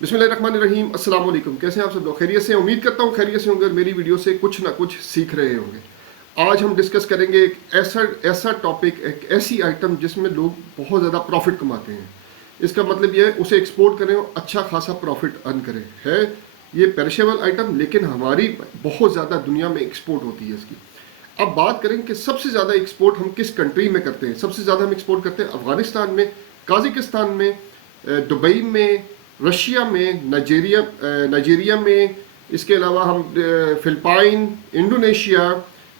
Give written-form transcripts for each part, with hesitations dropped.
बिस्मिल्लाहिर्रहमानिर्रहीम, अस्सलाम वालेकुम। कैसे हैं आप सब लोग? खैरियत से? उम्मीद करता हूँ खैरियत से होंगे। मेरी वीडियो से कुछ ना कुछ सीख रहे होंगे। आज हम डिस्कस करेंगे एक ऐसा टॉपिक, एक ऐसी आइटम जिसमें लोग बहुत ज़्यादा प्रॉफिट कमाते हैं। इसका मतलब ये है उसे एक्सपोर्ट करें और अच्छा खासा प्रॉफिट अर्न करें। है ये पेरिशेबल आइटम, लेकिन हमारी बहुत ज़्यादा दुनिया में एक्सपोर्ट होती है इसकी। अब बात करें कि सबसे ज़्यादा एक्सपोर्ट हम किस कंट्री में करते हैं। सबसे ज़्यादा हम एक्सपोर्ट करते हैं अफगानिस्तान में, काज़ाकिस्तान में, दुबई में, रशिया में, नाइजीरिया में। इसके अलावा हम फिलिपाइन, इंडोनेशिया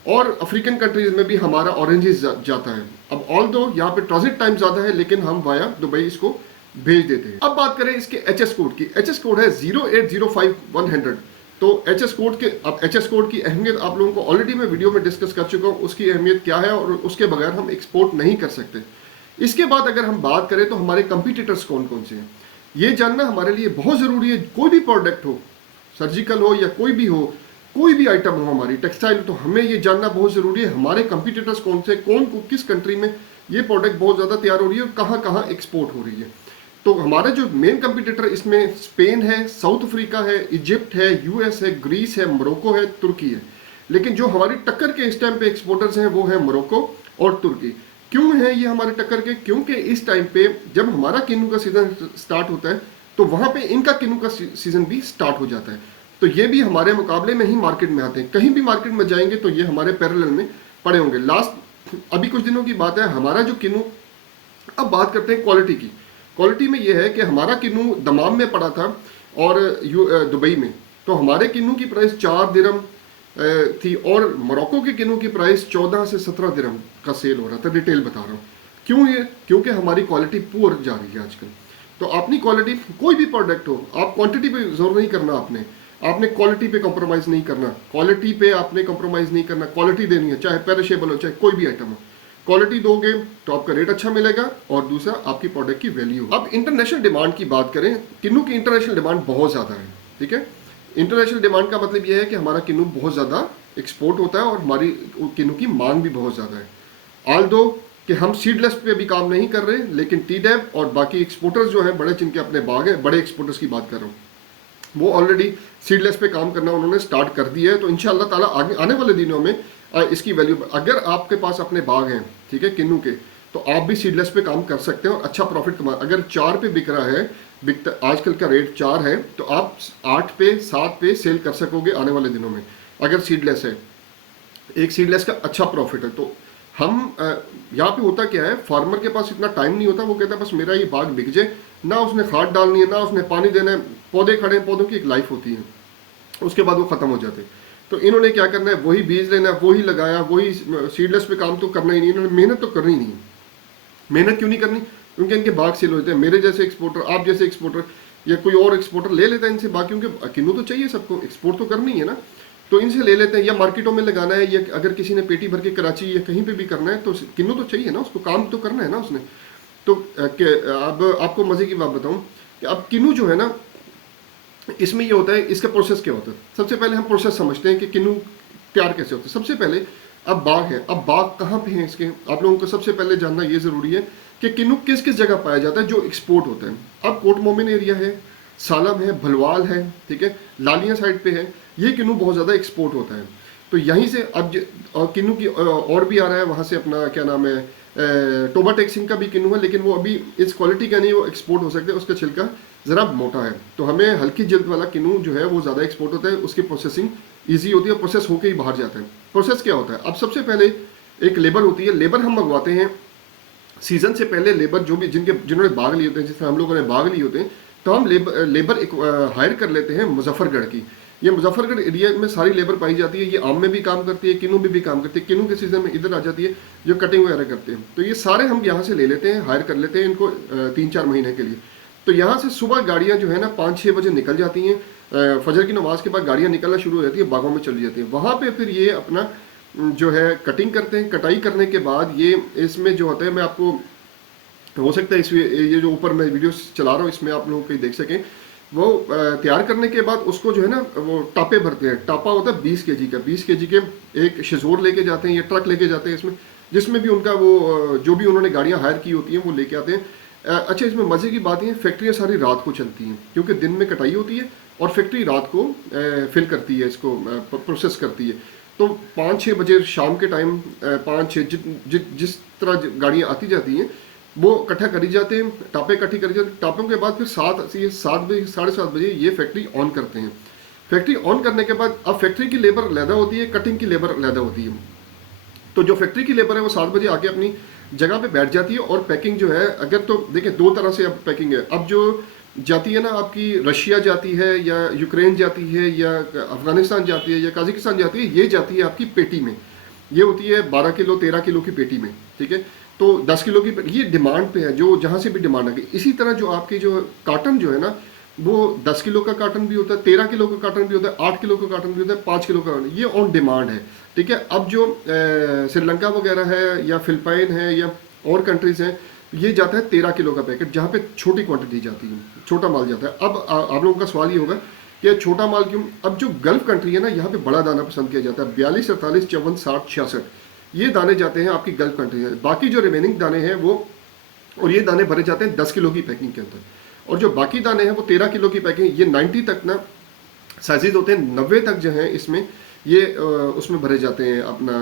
और अफ्रीकन कंट्रीज़ में भी हमारा ऑरेंजेस जाता है। अब ऑल दो यहाँ पे ट्रांजिट टाइम ज़्यादा है, लेकिन हम वाया दुबई इसको भेज देते हैं। अब बात करें इसके एच एस कोड की। एच एस कोड है 0805100। तो एच एस कोड के, अब एच एस कोड की अहमियत आप लोगों को ऑलरेडी मैं वीडियो में डिस्कस कर चुका हूँ, उसकी अहमियत क्या है और उसके बगैर हम एक्सपोर्ट नहीं कर सकते। इसके बाद अगर हम बात करें तो हमारे कंपटीटर्स कौन कौन से हैं, ये जानना हमारे लिए बहुत ज़रूरी है। कोई भी प्रोडक्ट हो, सर्जिकल हो या कोई भी हो, कोई भी आइटम हो हमारी टेक्सटाइल, तो हमें ये जानना बहुत ज़रूरी है हमारे कंपटीटर्स कौन से, कौन को किस कंट्री में ये प्रोडक्ट बहुत ज़्यादा तैयार हो रही है और कहाँ कहाँ एक्सपोर्ट हो रही है। तो हमारा जो मेन कंपटीटर इसमें स्पेन है, साउथ अफ्रीका है, इजिप्ट है, यूएस है, ग्रीस है, मोरक्को है, तुर्की है। लेकिन जो हमारी टक्कर के इस टाइम पे एक्सपोर्टर्स हैं वो है मोरक्को और तुर्की। क्यों है ये हमारे टक्कर के? क्योंकि इस टाइम पे जब हमारा किन्नू का सीजन स्टार्ट होता है तो वहां पे इनका किन्नू का सीजन भी स्टार्ट हो जाता है। तो ये भी हमारे मुकाबले में ही मार्केट में आते हैं। कहीं भी मार्केट में जाएंगे तो ये हमारे पैरेलल में पड़े होंगे। अभी कुछ दिनों की बात है, हमारा जो किन्नू, अब बात करते हैं क्वालिटी की। क्वालिटी में ये है कि हमारा किन्नू दमाम में पड़ा था और दुबई में, तो हमारे किन्नू की प्राइस 4 दिरहम थी और मोरक्को के किन्नू की प्राइस 14 से 17 दिरहम का सेल हो रहा था। डिटेल बता रहा हूँ क्यों ये, क्योंकि हमारी क्वालिटी पुअर जा रही है आजकल। तो अपनी क्वालिटी, कोई भी प्रोडक्ट हो, आप क्वांटिटी पे जोर नहीं करना, आपने क्वालिटी पे कॉम्प्रोमाइज़ नहीं करना। क्वालिटी पे आपने कॉम्प्रोमाइज़ नहीं करना, क्वालिटी देनी है, चाहे पेरिशेबल हो चाहे कोई भी आइटम हो। क्वालिटी दोगे तो आपका रेट अच्छा मिलेगा और दूसरा आपकी प्रोडक्ट की वैल्यू। अब इंटरनेशनल डिमांड की बात करें, किन्नू की इंटरनेशनल डिमांड बहुत ज़्यादा है। ठीक है, इंटरनेशनल डिमांड का मतलब यह है कि हमारा किन्नू बहुत ज़्यादा एक्सपोर्ट होता है और हमारी किन्नू की मांग भी बहुत ज़्यादा है। ऑल दो कि हम सीडलेस पे भी काम नहीं कर रहे, लेकिन टीडैप और बाकी एक्सपोर्टर्स जो हैं बड़े, जिनके अपने बाग हैं, बड़े एक्सपोर्टर्स की बात कर रहा हूँ, वो ऑलरेडी सीडलेस पे काम करना उन्होंने स्टार्ट कर दिया है। तो इंशाअल्लाह ताला आगे आने वाले दिनों में इसकी वैल्यू, अगर आपके पास अपने बाग हैं, ठीक है, किन्नू के, तो आप भी सीडलेस पे काम कर सकते हैं और अच्छा प्रॉफिट कमा। अगर 4 पे बिक रहा है, आजकल का रेट 4 है, तो आप 8 पे 7 पे सेल कर सकोगे आने वाले दिनों में, अगर सीडलेस है। एक सीडलेस का अच्छा प्रॉफिट है। तो हम यहाँ पे होता क्या है, फार्मर के पास इतना टाइम नहीं होता, वो कहता है बस मेरा ये बाग बिक जाए, ना उसने खाद डालनी है, ना उसने पानी देना है। पौधे खड़े हैं, पौधों की एक लाइफ होती है, उसके बाद वो ख़त्म हो जाते हैं। तो इन्होंने क्या करना है, वही बीज लेना है, वही लगाया, वही सीडलेस पे काम तो करना ही नहीं। इन्होंने मेहनत तो करनी नहीं है। मेहनत क्यों नहीं करनी? क्योंकि इनके बाग सेल होते हैं। मेरे जैसे एक्सपोर्टर, आप जैसे एक्सपोर्टर या कोई और एक्सपोर्टर ले लेता है इनसे बाग, क्योंकि किन्नू तो चाहिए सबको, एक्सपोर्ट तो करनी है ना। तो इनसे ले लेते हैं, या मार्केटों में लगाना है, या अगर किसी ने पेटी भर के कराची या कहीं पे भी करना है तो किन्नू तो चाहिए ना, उसको काम तो करना है ना उसने। तो अब आपको मज़े की बात बताऊँ कि अब किन्नू जो है ना, इसमें ये होता है, इसका प्रोसेस क्या होता है। सबसे पहले हम प्रोसेस समझते हैं कि किन्नू तैयार कैसे होते हैं। सबसे पहले अब बाग है, अब बाग कहाँ पे हैं इसके, आप लोगों को सबसे पहले जानना ये ज़रूरी है कि किन्नू किस किस जगह पाया जाता है जो एक्सपोर्ट होता है। अब कोट मोमिन एरिया है, सालम है, भलवाल है, ठीक है, लालिया साइड पे है, ये किन्नू बहुत ज़्यादा एक्सपोर्ट होता है। तो यहीं से अब किन्नू की और भी आ रहा है, वहाँ से अपना क्या नाम है, टोबा टेक्सिंग का भी किन्नू है, लेकिन वो अभी इस क्वालिटी का नहीं, वो एक्सपोर्ट हो सकते हैं, उसका छिलका ज़रा मोटा है। तो हमें हल्की जल्द वाला किन्नू जो है वो ज़्यादा एक्सपोर्ट होता है, उसकी प्रोसेसिंग ईजी होती है, प्रोसेस होकर ही बाहर जाता है। प्रोसेस क्या होता है, अब सबसे पहले एक लेबर होती है, लेबर हम मंगवाते हैं सीज़न से पहले। लेबर जो भी जिन्होंने बाग लिए होते हैं, जिसमें हम लोगों ने बाग लिए होते हैं, तो हम लेबर एक हायर कर लेते हैं मुजफ्फरगढ़ की। ये मुजफ्फरगढ़ एरिया में सारी लेबर पाई जाती है। ये आम में भी काम करती है, किन्नू में भी काम करती है। किन्नू के सीज़न में इधर आ जाती है जो कटिंग वगैरह करते हैं। तो ये सारे हम यहाँ से ले लेते हैं, हायर कर लेते हैं इनको 3-4 महीने के लिए। तो यहाँ से सुबह गाड़ियाँ जो है ना 5-6 बजे निकल जाती हैं, फजर की नमाज के बाद गाड़ियाँ निकलना शुरू हो जाती है, बागों में चली जाती है। वहाँ पे फिर ये अपना जो है कटिंग करते हैं। कटाई करने के बाद ये इसमें जो होता है, मैं आपको, हो सकता है ये जो ऊपर मैं वीडियो चला रहा हूँ इसमें आप लोग कहीं देख सकें, वो तैयार करने के बाद उसको जो है ना वो टापे भरते हैं। टापा होता है 20 kg का, 20 kg के एक शिजोर लेके जाते हैं, ये ट्रक लेके जाते हैं इसमें, जिसमें भी उनका वो जो भी उन्होंने गाड़ियाँ हायर की होती हैं वो लेके आते हैं। अच्छा, इसमें मज़े की बात ये है, फैक्ट्रियाँ सारी रात को चलती हैं क्योंकि दिन में कटाई होती है और फैक्ट्री रात को फिल करती है, इसको प्रोसेस करती है। तो 5-6 बजे शाम के टाइम 5-6 जिस तरह गाड़ियाँ आती जाती हैं वो इकट्ठा करी जाते हैं, टापे इकट्ठी करी जाती हैं। टापों के बाद फिर 7 बजे 7:30 बजे ये फैक्ट्री ऑन करते हैं। फैक्ट्री ऑन करने के बाद अब फैक्ट्री की लेबर अलहदा होती है, कटिंग की लेबर अलहदा होती है। तो जो फैक्ट्री की लेबर है वो 7 बजे आके अपनी जगह पे बैठ जाती है और पैकिंग जो है, अगर तो देखिए दो तरह से अब पैकिंग है। अब जो जाती है ना आपकी, रशिया जाती है या यूक्रेन जाती है या अफगानिस्तान जाती है या कजाकिस्तान जाती है, ये जाती है आपकी पेटी में। ये होती है 12 किलो 13 किलो की पेटी में, ठीक है। तो 10 किलो की ये डिमांड पे है, जो जहाँ से भी डिमांड आ गई। इसी तरह जो आपकी जो काटन जो है ना, वो 10 किलो का काटन भी होता है, 13 किलो का काटन भी होता है, 8 किलो का काटन भी होता है, 5 किलो का, ये ऑन डिमांड है, ठीक है। अब जो श्रीलंका वगैरह है या फिलिपाइन है या और कंट्रीज हैं, ये जाता है 13 किलो का पैकेट, जहाँ पे छोटी क्वांटिटी जाती है, छोटा माल जाता है। अब आप लोगों का सवाल ये होगा कि छोटा माल क्यों? अब जो गल्फ कंट्री है ना, यहाँ पे बड़ा दाना पसंद किया जाता है, 42, 48, 54, 60, 66 ये दाने जाते हैं आपकी गल्फ कंट्री है। बाकी जो रिमेनिंग दाने हैं वो, और ये दाने भरे जाते हैं 10 किलो की पैकिंग के अंदर, और जो बाकी दाने हैं वो 13 किलो की पैकिंग। ये 90 तक ना साइजेज होते हैं, 90 तक जो है इसमें ये उसमें भरे जाते हैं, अपना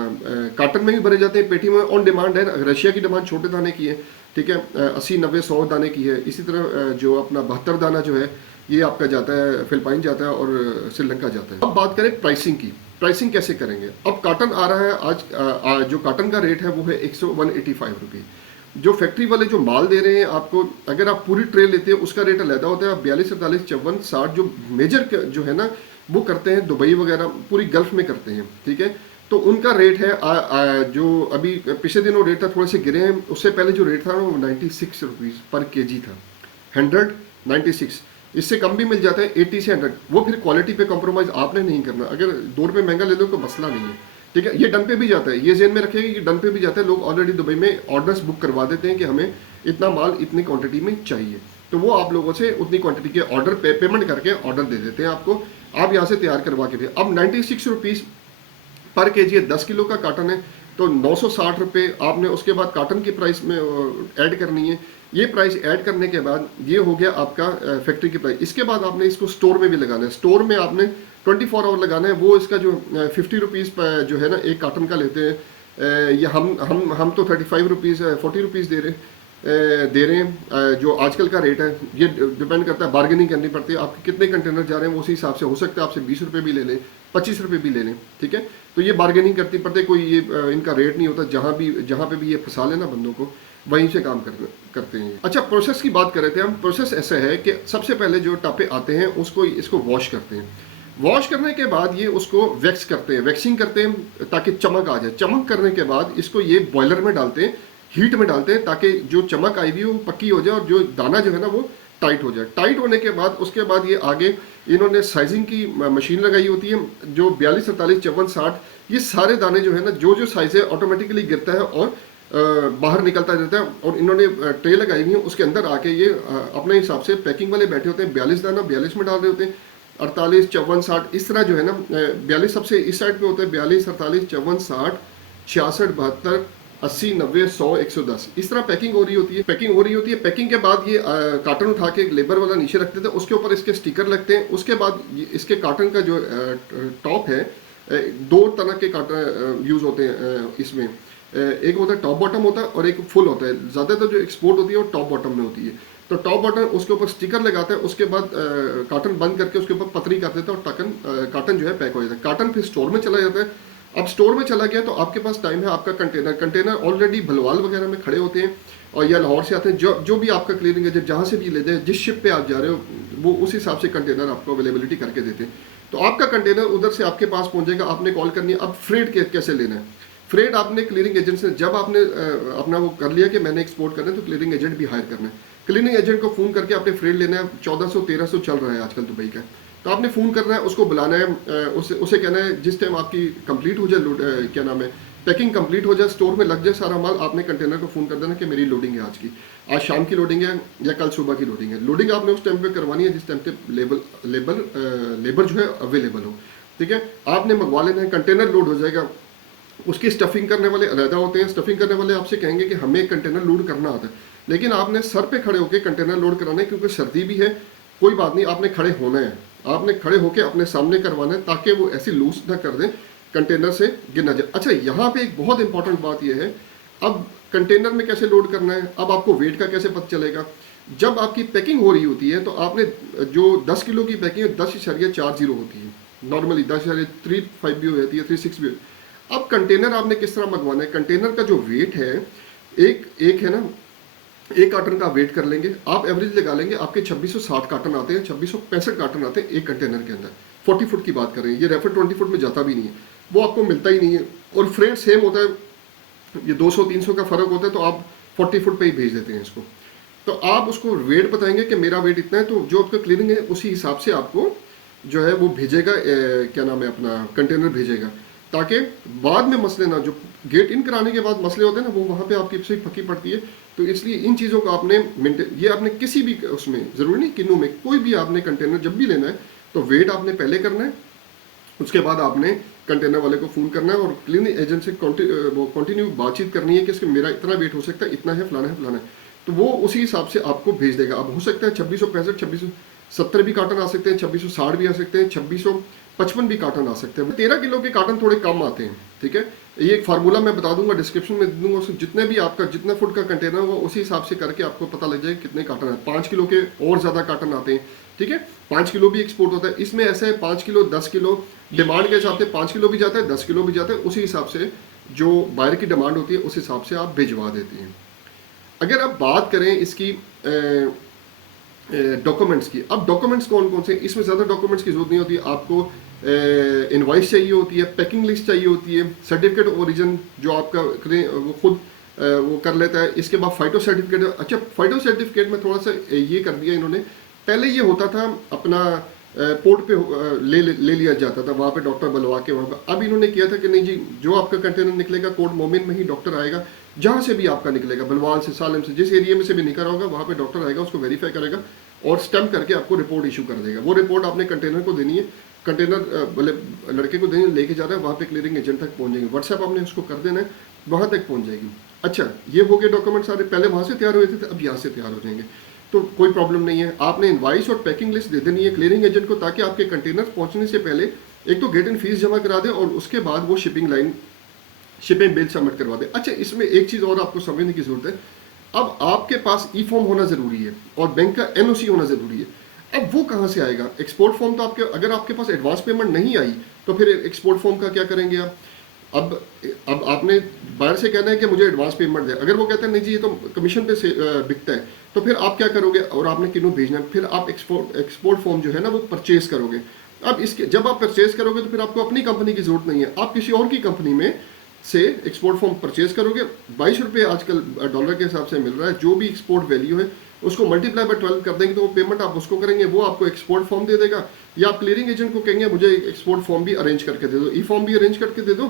काटन में भी भरे जाते हैं, पेटी में ऑन डिमांड है। रशिया की डिमांड छोटे दाने की है, ठीक है, 80, 90, 100 दाने की है। इसी तरह जो अपना 72 दाना जो है ये आपका जाता है, फिलिपाइन जाता है और श्रीलंका जाता है। अब बात करें प्राइसिंग की, प्राइसिंग कैसे करेंगे? अब काटन आ रहा है आज, जो काटन का रेट है वो है 185 रुपये। जो फैक्ट्री वाले जो माल दे रहे हैं आपको, अगर आप पूरी ट्रे लेते हैं उसका रेट अलग होता है। आप 42, 48, 54, 60 जो मेजर जो है ना वो करते हैं, दुबई वगैरह पूरी गल्फ में करते हैं, ठीक है। तो उनका रेट है जो अभी पिछले दिनों रेट था, थोड़े से गिरे हैं। उससे पहले जो रेट था ना वो 96 रुपीज़ पर केजी था, 196। इससे कम भी मिल जाता है 80 से 100। वो फिर क्वालिटी पे कॉम्प्रोमाइज़ आपने नहीं करना। अगर 2 रुपये महंगा ले लो तो मसला नहीं है, ठीक है। ये डन पे भी जाता है, ये जेन में रखेगा कि डन पे भी जाता है। लोग ऑलरेडी दुबई में ऑर्डर्स बुक करवा देते हैं कि हमें इतना माल इतनी क्वांटिटी में चाहिए, तो वो आप लोगों से उतनी क्वांटिटी के ऑर्डर पेमेंट करके ऑर्डर दे देते हैं आपको, आप यहाँ से तैयार करवा के भी। अब 96 रुपीज़ पर केजी है, 10 किलो का काटन है तो 960 रुपये आपने उसके बाद काटन की प्राइस में ऐड करनी है। ये प्राइस ऐड करने के बाद ये हो गया आपका फैक्ट्री की प्राइस। इसके बाद आपने इसको स्टोर में भी लगाना है, स्टोर में आपने 24 आवर लगाना है। वो इसका जो 50 रुपीज़ जो है ना एक काटन का लेते हैं, ये हम तो 35 रुपीज़ 40 रुपीज़ दे रहे हैं, जो आजकल का रेट है। ये डिपेंड करता है, बार्गेनिंग करनी पड़ती है, आपके कितने कंटेनर जा रहे हैं वो उसी हिसाब से हो सकता है आपसे 20 रुपये भी ले लें, 25 रुपये भी ले लें, ठीक है। तो ये बार्गेनिंग करती पड़ती है, कोई ये इनका रेट नहीं होता। जहाँ पे भी ये फंसा लेना बंदों को, वहीं से काम करते हैं। अच्छा, प्रोसेस की बात कर रहे थे हम। प्रोसेस ऐसा है कि सबसे पहले जो टापे आते हैं इसको वॉश करते हैं। वॉश करने के बाद ये उसको वैक्स करते हैं, वैक्सिंग करते हैं ताकि चमक आ जाए। चमक करने के बाद इसको ये बॉयलर में डालते हैं, हीट में डालते हैं, ताकि जो चमक आई हुई वो पक्की हो जाए और जो दाना जो है ना वो टाइट हो जाए। टाइट होने के बाद उसके बाद ये आगे इन्होंने साइजिंग की मशीन लगाई होती है, जो 42, 47, 54, 60 ये सारे दाने जो है ना, जो साइज है ऑटोमेटिकली गिरता है और बाहर निकलता रहता है। और इन्होंने ट्रे लगाई हुई है, उसके अंदर आके ये अपने हिसाब से पैकिंग वाले बैठे होते हैं, 42 दाना 42 में डाल रहे होते हैं, 48, 54, 60 इस तरह जो है ना, 42 सबसे इस साइड पे होता है, 42, 48, 54, 60, 66, 72, 80, 90, 100, 110 इस तरह पैकिंग हो रही होती है। पैकिंग के बाद ये कार्टन उठा के लेबर वाला नीचे रखते थे, उसके ऊपर इसके स्टिकर लगते हैं। उसके बाद इसके कार्टन का जो टॉप है, 2 तरह के कार्टन यूज होते हैं इसमें। एक होता है टॉप बॉटम होता है और एक फुल होता है। ज़्यादातर जो एक्सपोर्ट होती है वो टॉप बॉटम में होती है। तो टॉप बॉटम उसके ऊपर स्टिकर लगाते हैं, उसके बाद कार्टन बंद करके उसके ऊपर पतरी कर देते हैं और कार्टन जो है पैक हो जाता है। कार्टन फिर स्टोर में चला जाता है। अब स्टोर में चला गया तो आपके पास टाइम है, आपका कंटेनर ऑलरेडी भलवाल वगैरह में खड़े होते हैं और या लाहौर से आते हैं, जो भी आपका क्लियरिंग एजेंट जहाँ से भी ले जाए, जिस शिप पे आप जा रहे हो वो उस हिसाब से कंटेनर आपको अवेलेबिलिटी करके देते हैं। तो आपका कंटेनर उधर से आपके पास पहुंचेगा, आपने कॉल करनी है। अब फ्रेट कैसे लेना है? फ्रेट आपने क्लियरिंग एजेंट से, जब आपने अपना वो कर लिया कि मैंने एक्सपोर्ट करना है, तो क्लियरिंग एजेंट भी हायर करना है। क्लियरिंग एजेंट को फ़ोन करके आपने फ्रेट लेना है। 1400 1300 चल रहा है आजकल दुबई का। तो आपने फ़ोन करना है, उसको बुलाना है, उसे कहना है जिस टाइम आपकी कंप्लीट हो जाए, क्या नाम है, पैकिंग कंप्लीट हो जाए, स्टोर में लग जाए सारा माल, आपने कंटेनर को फ़ोन कर देना कि मेरी लोडिंग है आज शाम की लोडिंग है या कल सुबह की लोडिंग है। लोडिंग आपने उस टाइम पे करवानी है जिस टाइम पे लेबर जो है अवेलेबल हो, ठीक है। आपने मंगवा लेना है, कंटेनर लोड हो जाएगा। उसकी स्टफिंग करने वाले अलहदा होते हैं। स्टफिंग करने वाले आपसे कहेंगे कि हमें कंटेनर लोड करना आता है, लेकिन आपने सर पे खड़े होकर कंटेनर लोड कराना है, क्योंकि सर्दी भी है। कोई बात नहीं, आपने खड़े होना है, आपने खड़े होकर अपने सामने करवाना है, ताकि वो ऐसी लूज ना कर दें कंटेनर से गिर ना जाए। अच्छा, यहाँ पे एक बहुत इंपॉर्टेंट बात यह है, अब कंटेनर में कैसे लोड करना है, अब आपको वेट का कैसे पता चलेगा। जब आपकी पैकिंग हो रही होती है तो आपने जो 10 किलो की पैकिंग है 10.40 होती है, नॉर्मली 10.35 भी हो जाती है, 36 भी। अब कंटेनर आपने किस तरह मंगवाना है, कंटेनर का जो वेट है, एक एक है ना, एक कार्टन का वेट कर लेंगे आप, एवरेज लगा लेंगे, आपके 2660 कार्टन आते हैं, 2665 कार्टन आते हैं एक कंटेनर के अंदर। 40 फुट की बात कर रहे हैं, ये रेफर 20 फुट में जाता भी नहीं है, वो आपको मिलता ही नहीं है। और फ्रेट सेम होता है, ये 200-300 का फर्क होता है, तो आप 40 फुट पे ही भेज देते हैं इसको। तो आप उसको वेट बताएंगे कि मेरा वेट इतना है, तो जो आपका क्लीनिंग है उसी हिसाब से आपको जो है वो भेजेगा, क्या नाम है अपना, कंटेनर भेजेगा, ताकि बाद में मसले ना, जो गेट इन कराने के बाद मसले होते हैं ना, वो वहाँ पे आपकी से पक्की पड़ती है। तो इसलिए इन चीज़ों को आपने मेंटेन, ये आपने किसी भी उसमें, ज़रूरी नहीं किन्नू में, कोई भी आपने कंटेनर जब भी लेना है तो वेट आपने पहले करना है, उसके बाद आपने कंटेनर वाले को फ़ोन करना है और क्लीनिंग एजेंट से कंटिन्यू बातचीत करनी है कि इसके मेरा इतना वेट हो सकता है, इतना है, फलाना है, फलाना है, तो वो उसी हिसाब से आपको भेज देगा। अब हो सकता है 2665, 2670 भी कार्टन आ सकते हैं, 2660 भी आ सकते हैं, 2655 भी कार्टन आ सकते हैं। 13 किलो के कार्टन थोड़े कम आते हैं, ठीक है। ये एक फार्मूला मैं बता दूंगा, डिस्क्रिप्शन में दे दूंगा, उसमें जितने भी आपका जितना फुट का कंटेनर होगा उसी हिसाब से करके आपको पता लग जाएगा कितने कार्टन है। 5 किलो के और ज़्यादा कार्टन आते हैं, ठीक है। 5 किलो भी एक्सपोर्ट होता है, इसमें ऐसा है 5 किलो, 10 किलो, डिमांड के हिसाब से 5 किलो भी जाता है, 10 किलो भी जाता है, उसी हिसाब से जो बायर की डिमांड होती है उस हिसाब से आप भिजवा देते हैं। अगर आप बात करें इसकी डॉक्यूमेंट्स की, अब डॉक्यूमेंट्स कौन कौन से, इसमें ज़्यादा डॉक्यूमेंट्स की जरूरत नहीं होती। आपको इनवॉइस चाहिए होती है, पैकिंग लिस्ट चाहिए होती है, सर्टिफिकेट ओरिजिन जो आपका वो खुद वो कर लेता है। इसके बाद फाइटो सर्टिफिकेट। अच्छा, फाइटो सर्टिफिकेट में थोड़ा सा ये कर दिया इन्होंने, पहले ये होता था अपना पोर्ट पे ले लिया जाता था, वहाँ पे डॉक्टर बुलवा के वहाँ पर। अब इन्होंने किया था कि नहीं जी, जो आपका कंटेनर निकलेगा कोर्ट मोमिन में ही डॉक्टर आएगा, जहाँ से भी आपका निकलेगा, बलवान से, सालिम से, जिस एरिया में से भी निकल रहा होगा वहाँ पे डॉक्टर आएगा, उसको वेरीफाई करेगा और स्टैम्प करके आपको रिपोर्ट इशू कर देगा। वो रिपोर्ट आपने कंटेनर को देनी है, कंटेनर बोले लड़के को देनी, लेके जा रहा है, वहाँ पे क्लियरिंग एजेंट तक पहुँच जाएंगे, व्हाट्सएप आपने उसको कर देना है, वहाँ तक पहुँच जाएगी। अच्छा, ये हो गए डॉक्यूमेंट सारे, पहले वहाँ से तैयार हुए थे, अब यहाँ से तैयार हो जाएंगे, तो कोई प्रॉब्लम नहीं है। आपने इनवाइस और पैकिंग लिस्ट दे देनी है क्लियरिंग एजेंट को, ताकि आपके कंटेनर पहुँचने से पहले एक तो गेट इन फीस जमा करा दे और उसके बाद वो shipping line, shipping bill submit करवा दे। अच्छा, इसमें एक चीज़ और आपको समझने की जरूरत है, अब आपके पास ई फॉर्म होना ज़रूरी है और बैंक का एनओसी होना ज़रूरी है। अब वो कहाँ से आएगा? एक्सपोर्ट फॉर्म तो आपके, अगर आपके पास एडवांस पेमेंट नहीं आई तो फिर एक्सपोर्ट फॉर्म का क्या करेंगे आप? अब आपने बाहर से कहना है कि मुझे एडवांस पेमेंट दे, अगर वो कहते हैं नहीं जी ये तो कमीशन पे से बिकता है, तो फिर आप क्या करोगे और आपने किन्हों भेजना है? फिर आप एक्सपोर्ट फॉर्म जो है ना वो परचेज करोगे। अब इसके जब आप परचेज करोगे तो फिर आपको अपनी कंपनी की जरूरत नहीं है, आप किसी और की कंपनी में से एक्सपोर्ट फॉर्म परचेज करोगे। 22 रुपये आजकल डॉलर के हिसाब से मिल रहा है, जो भी एक्सपोर्ट वैल्यू है उसको मल्टीप्लाई बाय 12 कर देंगे तो वो पेमेंट आप उसको करेंगे, वो आपको एक्सपोर्ट फॉर्म दे देगा। या आप क्लियरिंग एजेंट को कहेंगे मुझे एक्सपोर्ट फॉर्म भी अरेंज करके दे दो, ई फॉर्म भी अरेंज करके दे दो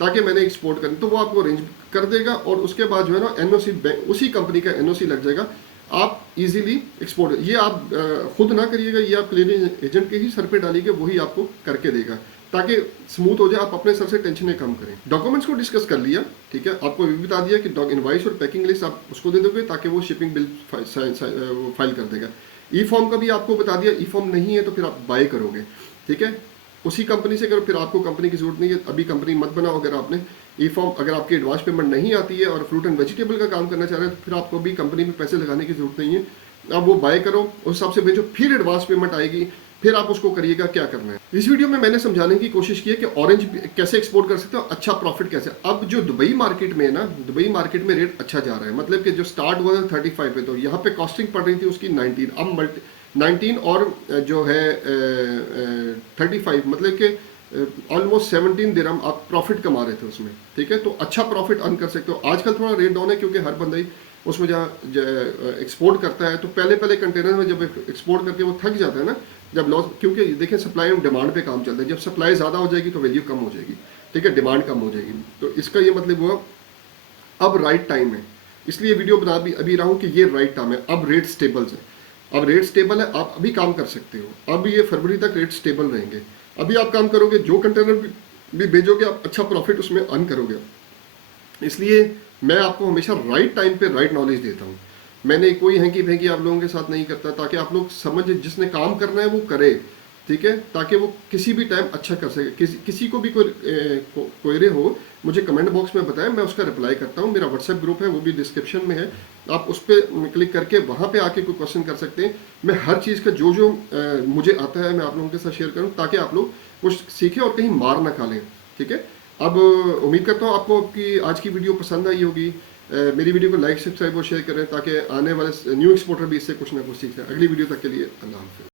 ताकि मैंने एक्सपोर्ट करें, तो वो आपको अरेंज कर देगा। और उसके बाद जो है ना एनओसी, उसी कंपनी का एनओसी लग जाएगा, आप इजीली एक्सपोर्ट, ये आप खुद ना करिएगा, ये आप क्लियरिंग एजेंट के ही सर पे डालिएगा, वही आपको करके देगा ताकि स्मूथ हो जाए, आप अपने सर से टेंशन कम करें। डॉक्यूमेंट्स को डिस्कस कर लिया, ठीक है, आपको ये भी बता दिया कि इनवाइस और पैकिंग लिस्ट आप उसको दे दोगे ताकि वो शिपिंग बिल फाइल कर देगा। ई फॉर्म का भी आपको बता दिया, ई फॉर्म नहीं है तो फिर आप बाय करोगे, ठीक है, उसी कंपनी से करो, फिर आपको कंपनी की जरूरत नहीं है, अभी कंपनी मत बनाओ। अगर आपने ई फॉर्म, अगर आपकी एडवांस पेमेंट नहीं आती है और फ्रूट एंड वेजिटेबल का काम करना चाह रहे हैं तो फिर आपको भी कंपनी में पैसे लगाने की जरूरत नहीं है, आप वो बाय करो, उस हिसाब से भेजो, फिर एडवांस पेमेंट आएगी, फिर आप उसको करिएगा क्या करना है। इस वीडियो में मैंने समझाने की कोशिश की है कि ऑरेंज कैसे एक्सपोर्ट कर सकते हो, अच्छा प्रॉफिट कैसे। अब जो दुबई मार्केट में है ना, दुबई मार्केट में रेट अच्छा जा रहा है, मतलब कि जो स्टार्ट हुआ था 35 पे, तो यहाँ पे कॉस्टिंग पड़ रही थी उसकी 19, अब 19 और जो है 35, मतलब कि ऑलमोस्ट 17 दिरहम आप प्रॉफिट कमा रहे थे उसमें, ठीक है, तो अच्छा प्रॉफिट अर्न कर सकते हो। आजकल थोड़ा रेट डाउन है क्योंकि हर बंदा ही उसमें जहाँ एक्सपोर्ट करता है, तो पहले कंटेनर में जब एक्सपोर्ट करके वो थक जाता है ना, जब लॉस, क्योंकि देखिए सप्लाई और डिमांड पे काम चलता है, जब सप्लाई ज़्यादा हो जाएगी तो वैल्यू कम हो जाएगी, ठीक है, डिमांड कम हो जाएगी, तो इसका ये मतलब हुआ अब राइट टाइम है, इसलिए वीडियो बना भी अभी रहा हूँ कि ये राइट टाइम है। अब रेट स्टेबल है, अब रेट स्टेबल है, आप अभी काम कर सकते हो, अब ये फरवरी तक रेट स्टेबल रहेंगे। अभी आप काम करोगे, जो कंटेनर भी भी भेजोगे आप अच्छा प्रॉफिट उसमें अर्न करोगे। इसलिए मैं आपको हमेशा राइट टाइम पे राइट नॉलेज देता हूँ। मैंने कोई हैंकी फेंकी आप लोगों के साथ नहीं करता, ताकि आप लोग समझे जिसने काम करना है वो करे, ठीक है, ताकि वो किसी भी टाइम अच्छा कर सके। किसी को भी कोई क्वेरी हो मुझे कमेंट बॉक्स में बताएं, मैं उसका रिप्लाई करता हूँ। मेरा व्हाट्सएप ग्रुप है वो भी डिस्क्रिप्शन में है, आप उस पर क्लिक करके वहाँ पे आके कोई क्वेश्चन कर सकते हैं। मैं हर चीज़ का जो जो मुझे आता है मैं आप लोगों के साथ शेयर करूँ, ताकि आप लोग कुछ सीखें और कहीं मार ना खा लें, ठीक है। अब उम्मीद करता हूँ आपको आपकी आज की वीडियो पसंद आई होगी। मेरी वीडियो को लाइक सब्सक्राइब और शेयर करें, ताकि आने वाले न्यू एक्सपोर्टर भी इससे कुछ ना कुछ सीखें। अगली वीडियो तक के लिए अल्लाह हाफ़िज़।